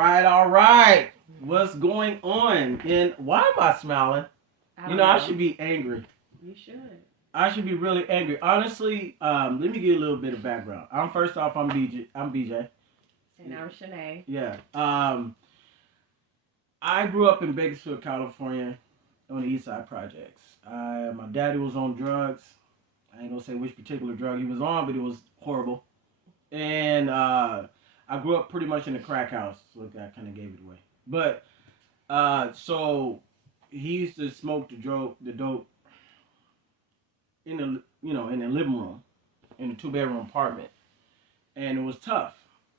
all right. What's going on? And why am I smiling? I should be angry. You should. I should be really angry. Honestly, let me give you a little bit of background. I'm first off, I'm BJ. I'm BJ. And I'm Shanae. Yeah. I grew up in Bakersfield, California, on the East Side Projects. My daddy was on drugs. I ain't gonna say which particular drug he was on, but it was horrible. And I grew up pretty much in a crack house, so that kind of gave it away. But so he used to smoke the dope in the living room, in a 2-bedroom apartment, and it was tough.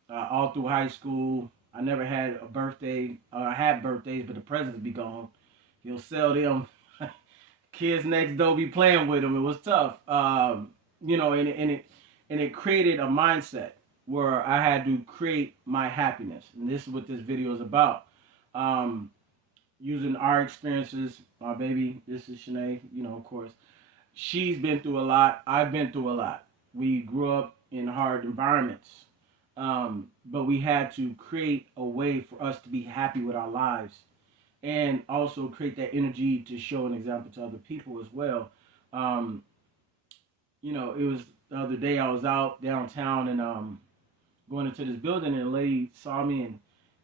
All through high school, I never had a birthday. I had birthdays, but the presents be gone. He'll sell them. Kids next door be playing with him. It was tough. And it created a mindset where I had to create my happiness, and this is what this video is about. Using our experiences, my baby, this is Shanae, of course. She's been through a lot. I've been through a lot. We grew up in hard environments, but we had to create a way for us to be happy with our lives, and also create that energy to show an example to other people as well. It was the other day I was out downtown and going into this building, and a lady saw me and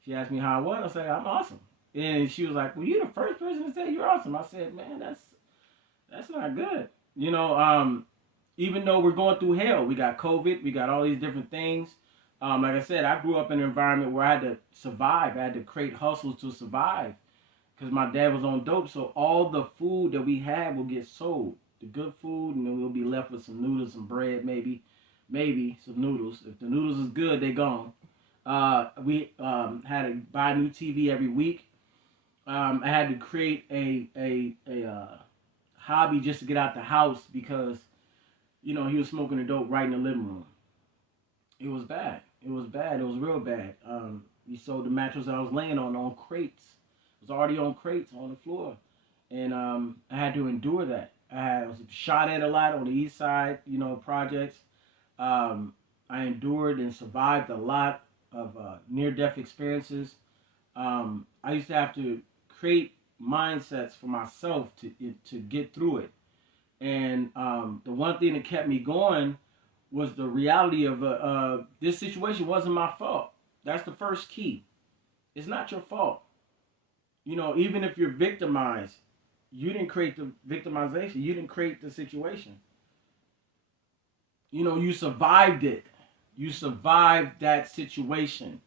she asked me how I was. I said, I'm awesome. And she was like, well, you're the first person to say you're awesome. I said, man, that's not good. Even though we're going through hell, we got COVID, we got all these different things. Like I said, I grew up in an environment where I had to survive. I had to create hustles to survive because my dad was on dope. So all the food that we had will get sold, the good food, and then we'll be left with some noodles, some bread, maybe some noodles. If the noodles is good, they gone. We had to buy a new TV every week. I had to create a hobby just to get out the house because, he was smoking the dope right in the living room. It was bad. It was bad. It was real bad. He sold the mattress I was laying on crates. It was already on crates on the floor. And I had to endure that. I was shot at a lot on the east side, projects. I endured and survived a lot of near-death experiences. I used to have to create mindsets for myself to get through it. And the one thing that kept me going was the reality of this situation wasn't my fault. That's the first key. It's not your fault. Even if you're victimized, you didn't create the victimization. You didn't create the situation. You survived it. You survived that situation.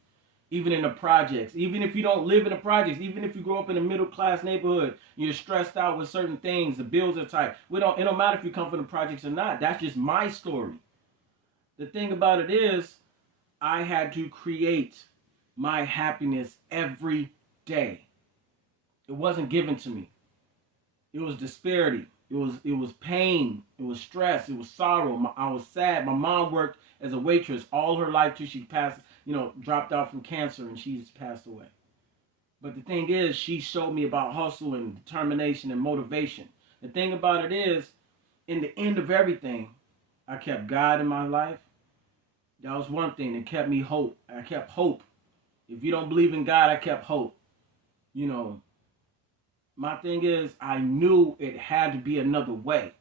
Even in the projects. Even if you don't live in the projects. Even if you grow up in a middle-class neighborhood. You're stressed out with certain things. The bills are tight. It don't matter if you come from the projects or not. That's just my story. The thing about it is, I had to create my happiness every day. It wasn't given to me. It was disparity. It was pain. It was stress. It was sorrow. I was sad. My mom worked as a waitress all her life till she passed, dropped out from cancer and she's passed away. But the thing is, she showed me about hustle and determination and motivation. The thing about it is, in the end of everything, I kept God in my life. That was one thing that kept me hope. I kept hope. If you don't believe in God, I kept hope. My thing is, I knew it had to be another way.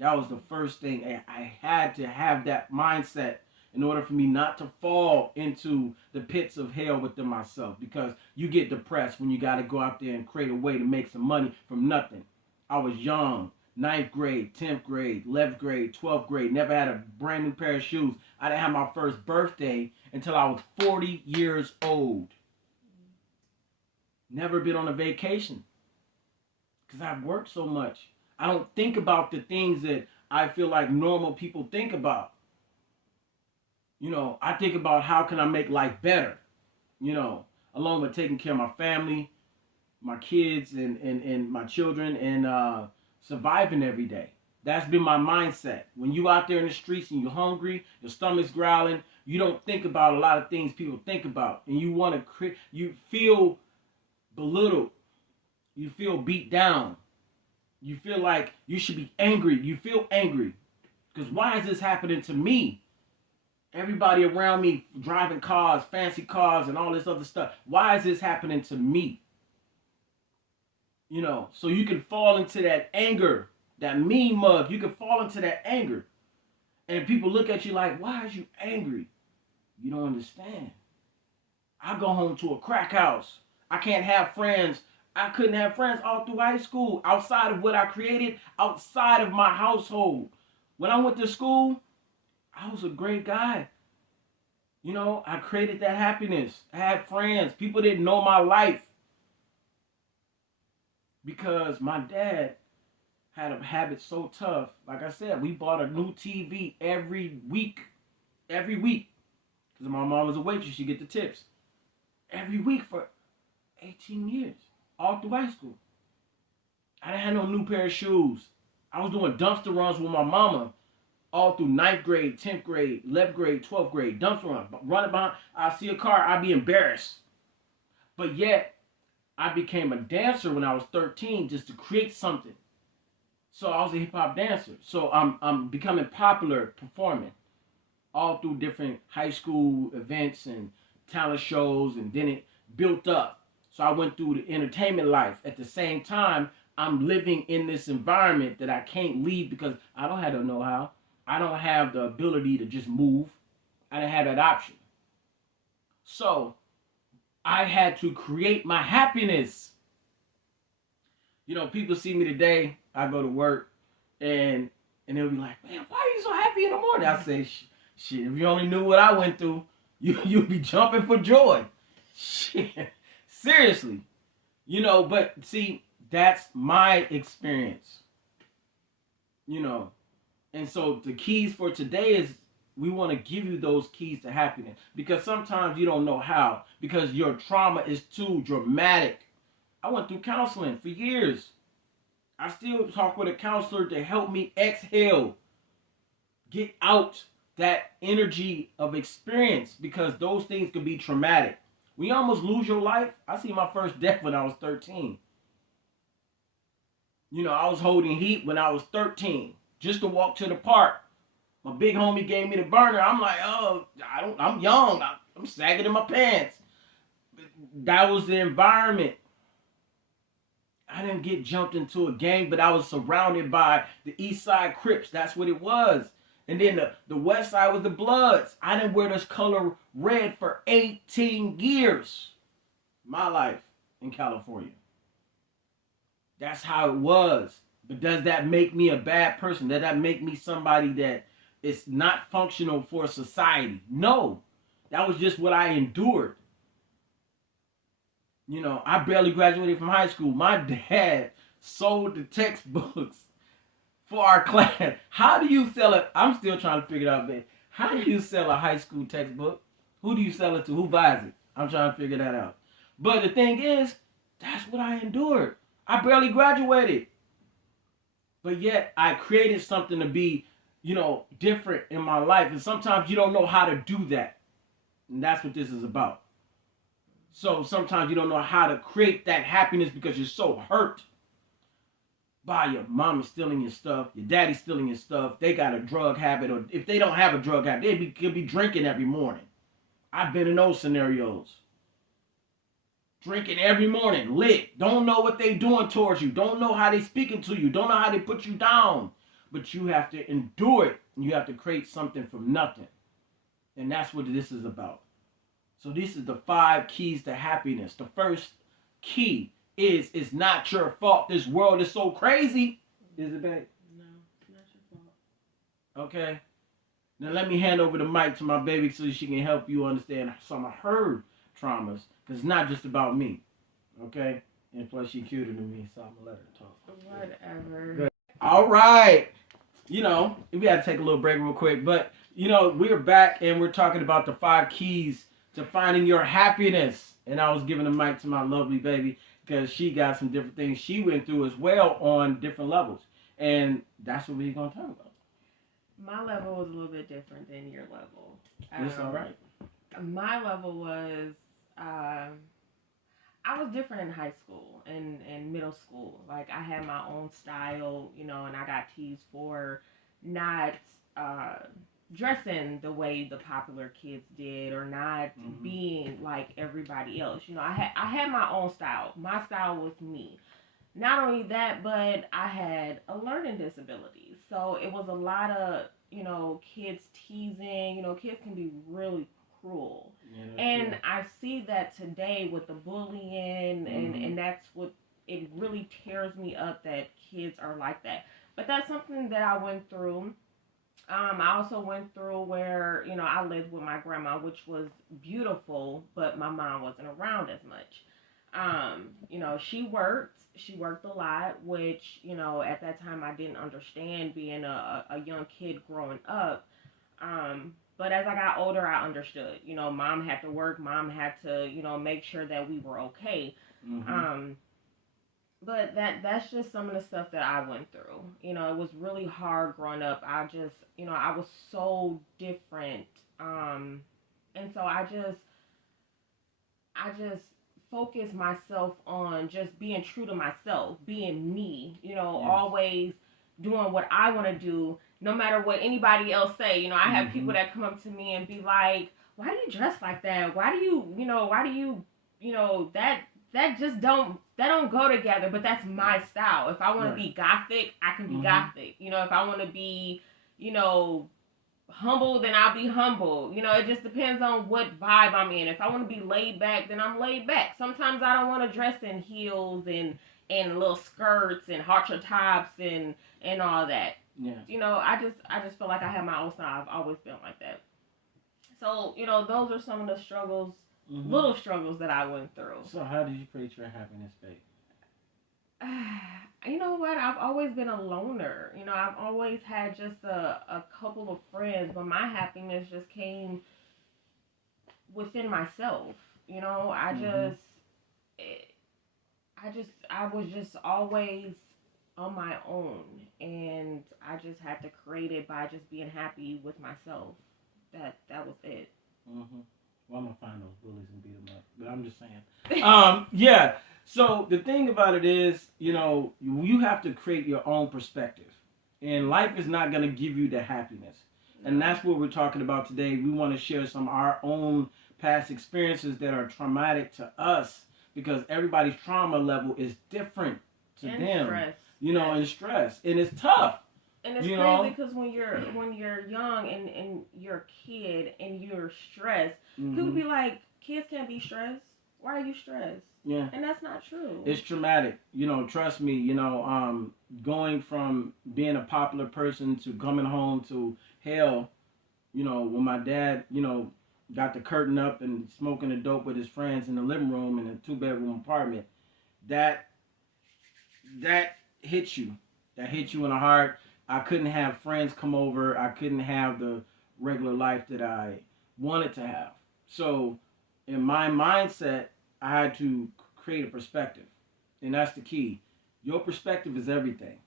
That was the first thing. I had to have that mindset in order for me not to fall into the pits of hell within myself. Because you get depressed when you got to go out there and create a way to make some money from nothing. I was young. 9th grade, 10th grade, 11th grade, 12th grade. Never had a brand new pair of shoes. I didn't have my first birthday until I was 40 years old. Never been on a vacation. Because I've worked so much. I don't think about the things that I feel like normal people think about. I think about how can I make life better. Along with taking care of my family, my kids, and my children, and surviving every day. That's been my mindset. When you out there in the streets and you're hungry, your stomach's growling, you don't think about a lot of things people think about. And you want to you feel belittled. You feel beat down. You feel like you should be angry. You feel angry. Because why is this happening to me? Everybody around me driving cars, fancy cars, and all this other stuff. Why is this happening to me? So you can fall into that anger, that mean mug. You can fall into that anger. And people look at you like, why are you angry? You don't understand. I go home to a crack house. I can't have friends. I couldn't have friends all through high school outside of what I created, outside of my household. When I went to school, I was a great guy. I created that happiness. I had friends. People didn't know my life because my dad had a habit so tough. Like I said, we bought a new TV every week. Every week. Because my mom was a waitress. She get the tips. Every week for 18 years. All through high school. I didn't have no new pair of shoes. I was doing dumpster runs with my mama all through 9th grade, 10th grade, 11th grade, 12th grade. Dumpster run. Running behind. I see a car, I'd be embarrassed. But yet, I became a dancer when I was 13 just to create something. So I was a hip hop dancer. So I'm becoming popular performing all through different high school events and talent shows, and then it built up. So I went through the entertainment life. At the same time, I'm living in this environment that I can't leave because I don't have the know-how. I don't have the ability to just move. I didn't have that option. So I had to create my happiness. People see me today. I go to work, and they'll be like, "Man, why are you so happy in the morning?" I say, "Shit, if you only knew what I went through, you'd be jumping for joy." Shit, seriously. But see, that's my experience. And so the keys for today is we want to give you those keys to happiness because sometimes you don't know how because your trauma is too dramatic. I went through counseling for years. I still talk with a counselor to help me exhale, get out that energy of experience because those things can be traumatic. When you almost lose your life, I see my first death when I was 13. I was holding heat when I was 13 just to walk to the park. My big homie gave me the burner. I'm like, oh, I'm young. I'm sagging in my pants. That was the environment. I didn't get jumped into a gang, but I was surrounded by the East Side Crips. That's what it was. And then the West Side was the Bloods. I didn't wear this color red for 18 years. My life in California. That's how it was. But does that make me a bad person? Does that make me somebody that is not functional for society? No. That was just what I endured. I barely graduated from high school. My dad sold the textbooks for our class. How do you sell it? I'm still trying to figure it out, babe. How do you sell a high school textbook? Who do you sell it to? Who buys it? I'm trying to figure that out. But the thing is, that's what I endured. I barely graduated. But yet, I created something to be, different in my life. And sometimes you don't know how to do that. And that's what this is about. So sometimes you don't know how to create that happiness because you're so hurt by your mama stealing your stuff, your daddy stealing your stuff. They got a drug habit, or if they don't have a drug habit, they could be drinking every morning. I've been in those scenarios. Drinking every morning, lit. Don't know what they doing towards you. Don't know how they speaking to you. Don't know how they put you down. But you have to endure it. And you have to create something from nothing. And that's what this is about. So this is the 5 keys to happiness. The first key is it's not your fault. This world is so crazy. Is it, babe? No, it's not your fault. Okay. Now let me hand over the mic to my baby so she can help you understand some of her traumas. Because it's not just about me. Okay? And plus she cuter than me, so I'm going to let her talk. Whatever. Good. All right. We had to take a little break real quick. But, we're back and we're talking about the 5 keys to finding your happiness. And I was giving the mic to my lovely baby because she got some different things she went through as well on different levels. And that's what we're going to talk about. My level was a little bit different than your level. It's all right. My level was, I was different in high school and middle school. Like, I had my own style, and I got teased for not dressing the way the popular kids did, or not being like everybody else. I had my own style. My style was me. Not only that, but I had a learning disability. So it was a lot of, kids teasing. Kids can be really cruel. Yeah, and true. I see that today with the bullying, and that's what it really tears me up, that kids are like that. But that's something that I went through. I also went through where, I lived with my grandma, which was beautiful, but my mom wasn't around as much. She worked a lot, which, at that time I didn't understand, being a young kid growing up. But as I got older, I understood. Mom had to work, mom had to, make sure that we were okay. But that's just some of the stuff that I went through. It was really hard growing up. I was so different. And so I just focus myself on just being true to myself, being me, Yes. always doing what I want to do, no matter what anybody else say. I have people that come up to me and be like, "Why do you dress like that? Why do you, that just don't go together." But that's my style. If I want to be gothic, I can be gothic. If I want to be, humble, then I'll be humble. It just depends on what vibe I'm in. If I want to be laid back, then I'm laid back. Sometimes I don't want to dress in heels and little skirts and halter tops and all that. Yeah. I just feel like I have my own style. I've always been like that. So, those are some of the struggles, little struggles that I went through. So how did you create your happiness, babe? You know what? I've always been a loner. I've always had just a couple of friends, but my happiness just came within myself. I was just always on my own, and I just had to create it by just being happy with myself. That was it. Well, I'm gonna find those bullies and beat them up, but I'm just saying. Yeah. So the thing about it is, you have to create your own perspective, and life is not gonna give you the happiness, and that's what we're talking about today. We want to share some of our own past experiences that are traumatic to us, because everybody's trauma level is different to them. Stress. And stress, and it's tough. And it's crazy because when you're young and you're a kid and you're stressed, people be like, "Kids can't be stressed. Why are you stressed?" Yeah. And that's not true. It's traumatic. Trust me, going from being a popular person to coming home to hell, when my dad, got the curtain up and smoking the dope with his friends in the living room in a 2-bedroom apartment, that hits you. That hits you in the heart. I couldn't have friends come over. I couldn't have the regular life that I wanted to have. So in my mindset, I had to create a perspective. And that's the key. Your perspective is everything.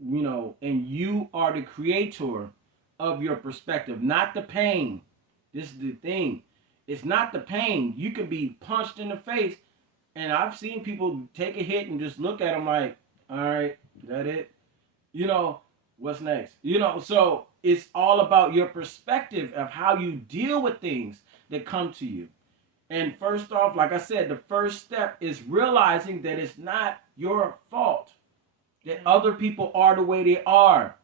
And you are the creator of your perspective, not the pain. This is the thing. It's not the pain. You can be punched in the face, and I've seen people take a hit and just look at them like, all right, is that it? What's next? So it's all about your perspective of how you deal with things that come to you. And first off, like I said, the first step is realizing that it's not your fault. That other people are the way they are.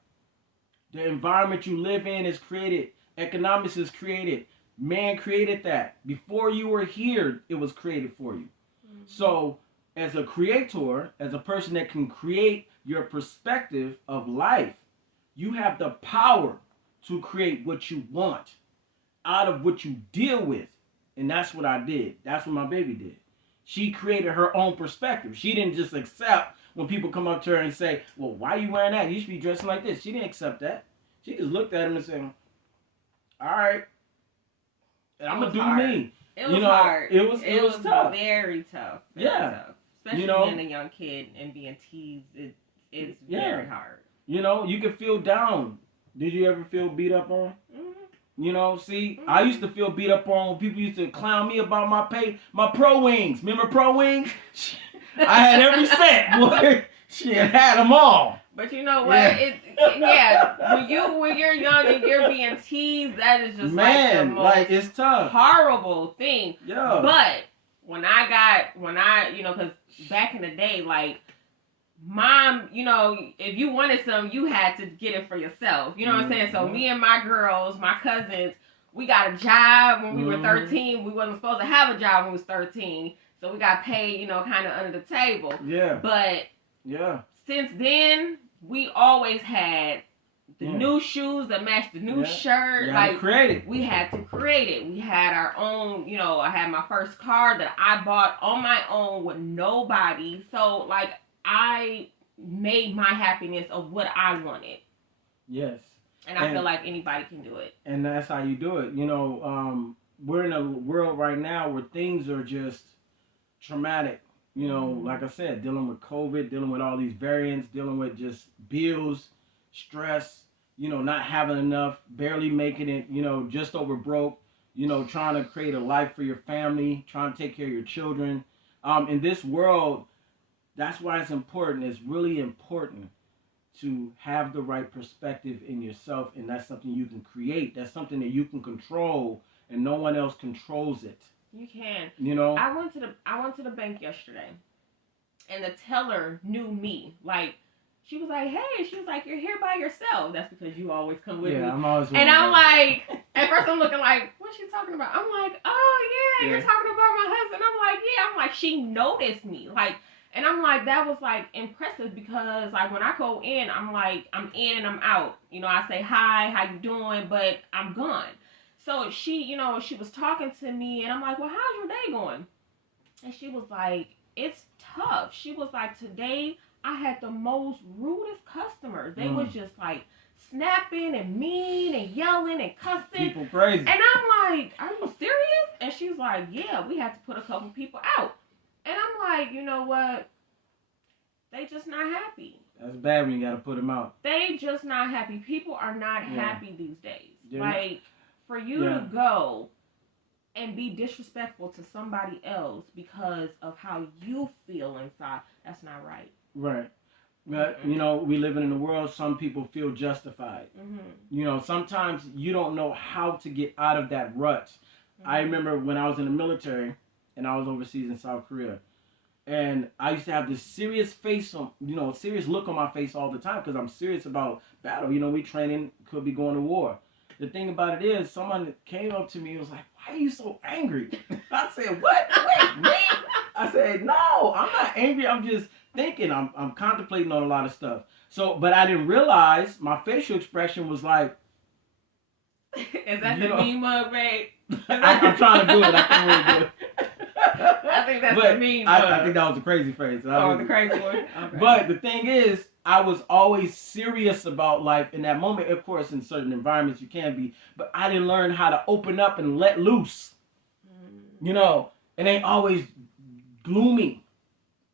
The environment you live in is created. Economics is created. Man created that. Before you were here, it was created for you. So as a creator, as a person that can create your perspective of life, you have the power to create what you want out of what you deal with. And that's what I did. That's what my baby did. She created her own perspective. She didn't just accept when people come up to her and say, "Well, why are you wearing that? You should be dressing like this." She didn't accept that. She just looked at him and said, "All right, I'm going to do me." It was hard. It was tough. Very tough. Very tough. Especially being a young kid and being teased. It's very hard. You can feel down. Did you ever feel beat up on? I used to feel beat up on when people used to clown me about my Pro Wings. Remember Pro Wings? I had every set, boy. She had them all. But you know what? Yeah. When you're young and you're being teased, that is just Man, like the most it's tough. horrible thing. Yeah. But because back in the day, like, mom, if you wanted some, you had to get it for yourself. You know what I'm saying? So me and my girls, my cousins, we got a job when we were 13. We wasn't supposed to have a job when we was 13. So we got paid, kind of under the table. Yeah. But since then, we always had the new shoes that matched the new shirt. Like, we had to create it. We had our own, I had my first car that I bought on my own with nobody. So, like, I made my happiness of what I wanted. Yes. And I feel like anybody can do it. And that's how you do it. We're in a world right now where things are just traumatic. Like I said, dealing with COVID, dealing with all these variants, dealing with just bills, stress, not having enough, barely making it, just over broke, trying to create a life for your family, trying to take care of your children. In this world, that's why it's important. It's really important to have the right perspective in yourself, and that's something you can create. That's something that you can control, and no one else controls it. You can. I went to the bank yesterday, and the teller knew me. Like, she was like, "Hey," she was like, "You're here by yourself." That's because you always come with me. I'm always with and you. I'm like, at first I'm looking like, what's she talking about? I'm like, oh yeah, you're talking about my husband. I'm like, yeah. I'm like, she noticed me. Like, and I'm like, that was like impressive because like when I go in, I'm like, I'm in and I'm out. I say hi, how you doing, but I'm gone. So she was talking to me, and I'm like, well, how's your day going? And she was like, it's tough. She was like, today I had the most rudest customers. They was just like snapping and mean and yelling and cussing. People crazy. And I'm like, are you serious? And she's like, yeah, we had to put a couple people out. And I'm like, you know what? They just not happy. That's bad when you got to put them out. They just not happy. People are not happy these days. They're like, for you to go and be disrespectful to somebody else because of how you feel inside, that's not right. Right. But, we live in a world, some people feel justified. Sometimes you don't know how to get out of that rut. I remember when I was in the military and I was overseas in South Korea. And I used to have this serious face on, serious look on my face all the time because I'm serious about battle. We training, could be going to war. The thing about it is, someone came up to me and was like, why are you so angry? I said, what? Wait, me? I said, no, I'm not angry. I'm just thinking. I'm contemplating on a lot of stuff. So, but I didn't realize my facial expression was like. Is that the meme mug, babe? I'm trying to do it. I can't really do it. I think that's the meme mug. I think that was the crazy face. The crazy one? Okay. But the thing is, I was always serious about life in that moment. Of course, in certain environments you can be, but I didn't learn how to open up and let loose. It ain't always gloomy.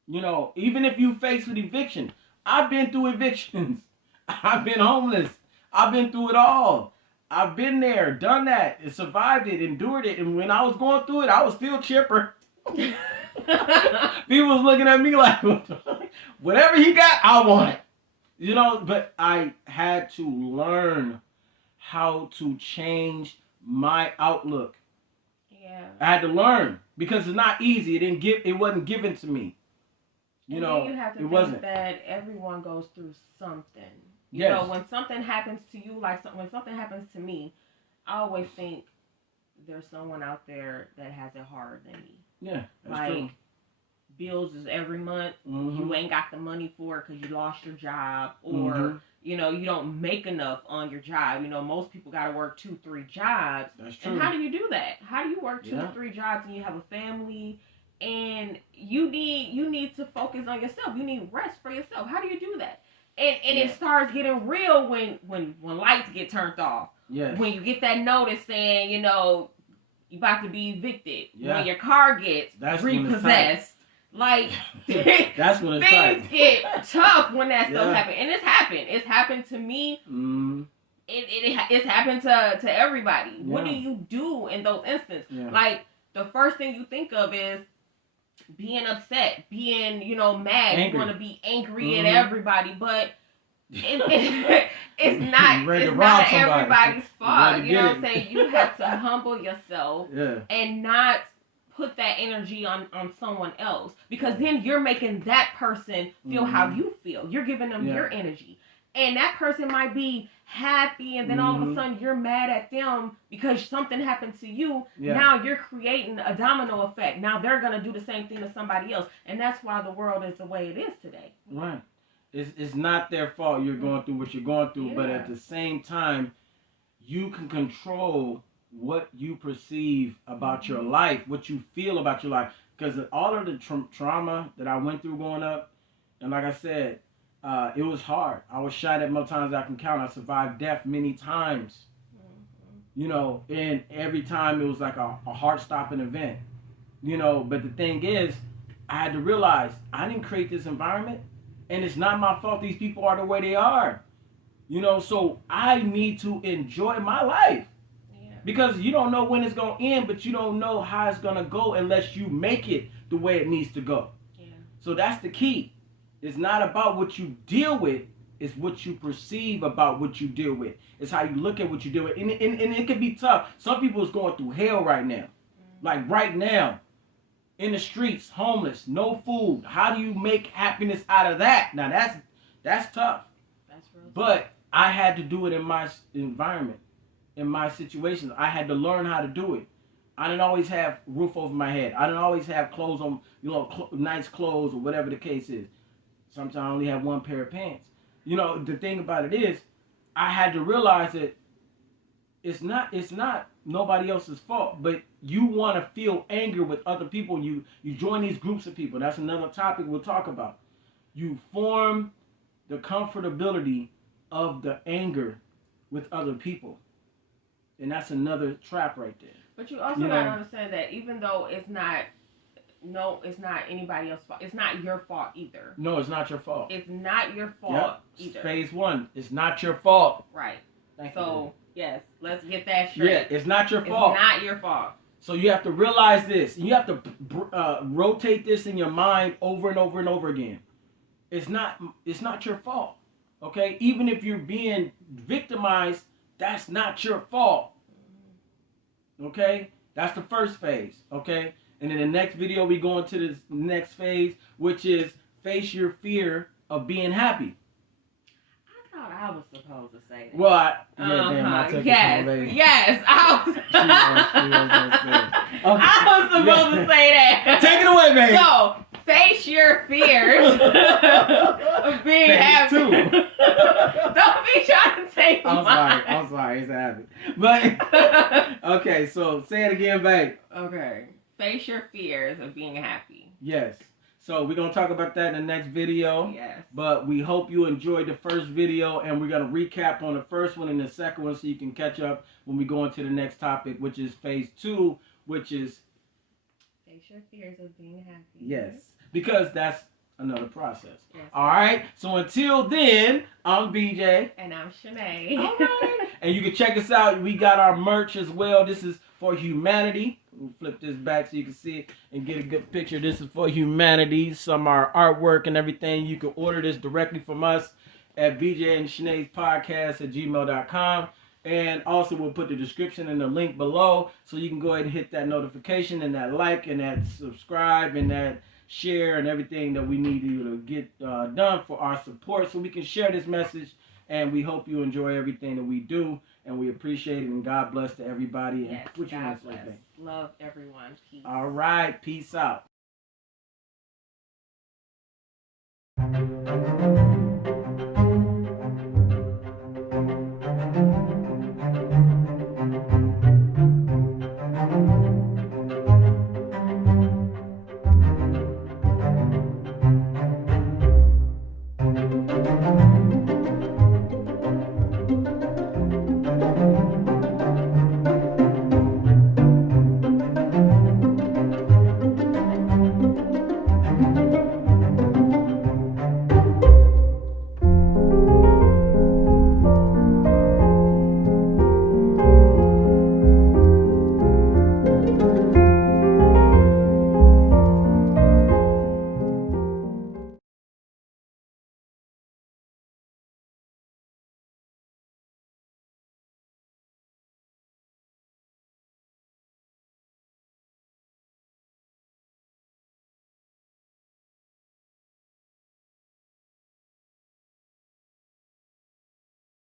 Even if you face with eviction, I've been through evictions. I've been homeless. I've been through it all. I've been there, done that, and survived it, endured it. And when I was going through it, I was still chipper. People was looking at me like, whatever he got, I want it. But I had to learn how to change my outlook. Yeah. I had to learn because it's not easy. It wasn't given to me. You have to think that everyone goes through something. When something happens to you, like when something happens to me, I always think there's someone out there that has it harder than me. Yeah, that's like, true. Bills is every month. You ain't got the money for it because you lost your job, or you don't make enough on your job. Most people got to work 2-3 jobs. That's true. And how do you do that? How do you work 2-3 jobs and you have a family? And you need to focus on yourself. You need rest for yourself. How do you do that? And it starts getting real when lights get turned off. Yes. When you get that notice saying, you about to be evicted. Yeah. When your car gets repossessed. Like, that's when it's things get tough when that stuff happens. And it's happened. It's happened to me. It's happened to everybody. Yeah. What do you do in those instances? Yeah. Like, the first thing you think of is being upset, being, mad. Angry. You want to be angry at everybody. But it's not Ready to it's rob not somebody. everybody's fault. Ready to You know get what I'm it. saying? You have to humble yourself Yeah. and not put that energy on someone else, because then you're making that person feel how you feel. You're giving them your energy, and that person might be happy, and then all of a sudden you're mad at them because something happened to you. Now you're creating a domino effect. Now they're gonna do the same thing to somebody else, and that's why the world is the way it is today. Right. It's not their fault you're going through what you're going through, but Yeah. at the same time, you can control what you perceive about your life, what you feel about your life. Because all of the trauma that I went through growing up, and like I said, it was hard. I was shot at more times than I can count. I survived death many times. You know, and every time it was like a heart-stopping event. You know, but the thing is, I had to realize I didn't create this environment, and it's not my fault these people are the way they are. You know, so I need to enjoy my life. Because you don't know when it's going to end, but you don't know how it's going to go unless you make it the way it needs to go. Yeah. So that's the key. It's not about what you deal with. It's what you perceive about what you deal with. It's how you look at what you deal with. And it can be tough. Some people is going through hell right now. Like right now. In the streets, homeless, no food. How do you make happiness out of that? Now that's tough. That's real tough. But I had to do it in my environment. In my situation, I had to learn how to do it. I didn't always have roof over my head. I didn't always have clothes on, nice clothes or whatever the case is. Sometimes I only have one pair of pants. You know, the thing about it is, I had to realize that it's not nobody else's fault, but you want to feel anger with other people. You join these groups of people. That's another topic we'll talk about. You form the comfortability of the anger with other people. And that's another trap right there. But you also gotta understand that even though it's not anybody else's fault. It's not your fault either. No, it's not your fault. It's not your fault either. Phase 1. It's not your fault. Right. So, yes, let's get that straight. Yeah, it's not your fault. It's not your fault. So you have to realize this. You have to rotate this in your mind over and over and over again. It's not your fault. Okay? Even if you're being victimized, that's not your fault. Okay? That's the first phase. Okay? And in the next video, we go into this next phase, which is face your fear of being happy. I thought I was supposed to say that. Well, I took it. Yes, I was. I was supposed to say that. Take it away, baby. So, face your fears of being happy. Don't be trying to take mine. I'm sorry. It's a habit. But, okay, so say it again, babe. Okay. Face your fears of being happy. Yes. So we're going to talk about that in the next video. Yes. But we hope you enjoyed the first video, and we're going to recap on the first one and the second one so you can catch up when we go into the next topic, which is phase 2, which is... face your fears of being happy. Yes. Because that's another process. Yes. All right? So until then, I'm BJ. And I'm Shanae. All right. And you can check us out. We got our merch as well. This is for humanity. We'll flip this back so you can see it and get a good picture. This is for humanity. Some of our artwork and everything. You can order this directly from us at BJ and Shanae's podcast at gmail.com. And also we'll put the description and the link below so you can go ahead and hit that notification and that like and that subscribe and that share and everything that we need you to get done for our support so we can share this message. And we hope you enjoy everything that we do. And we appreciate it. And God bless to everybody. Yes, and God bless. Love everyone. Peace. All right. Peace out.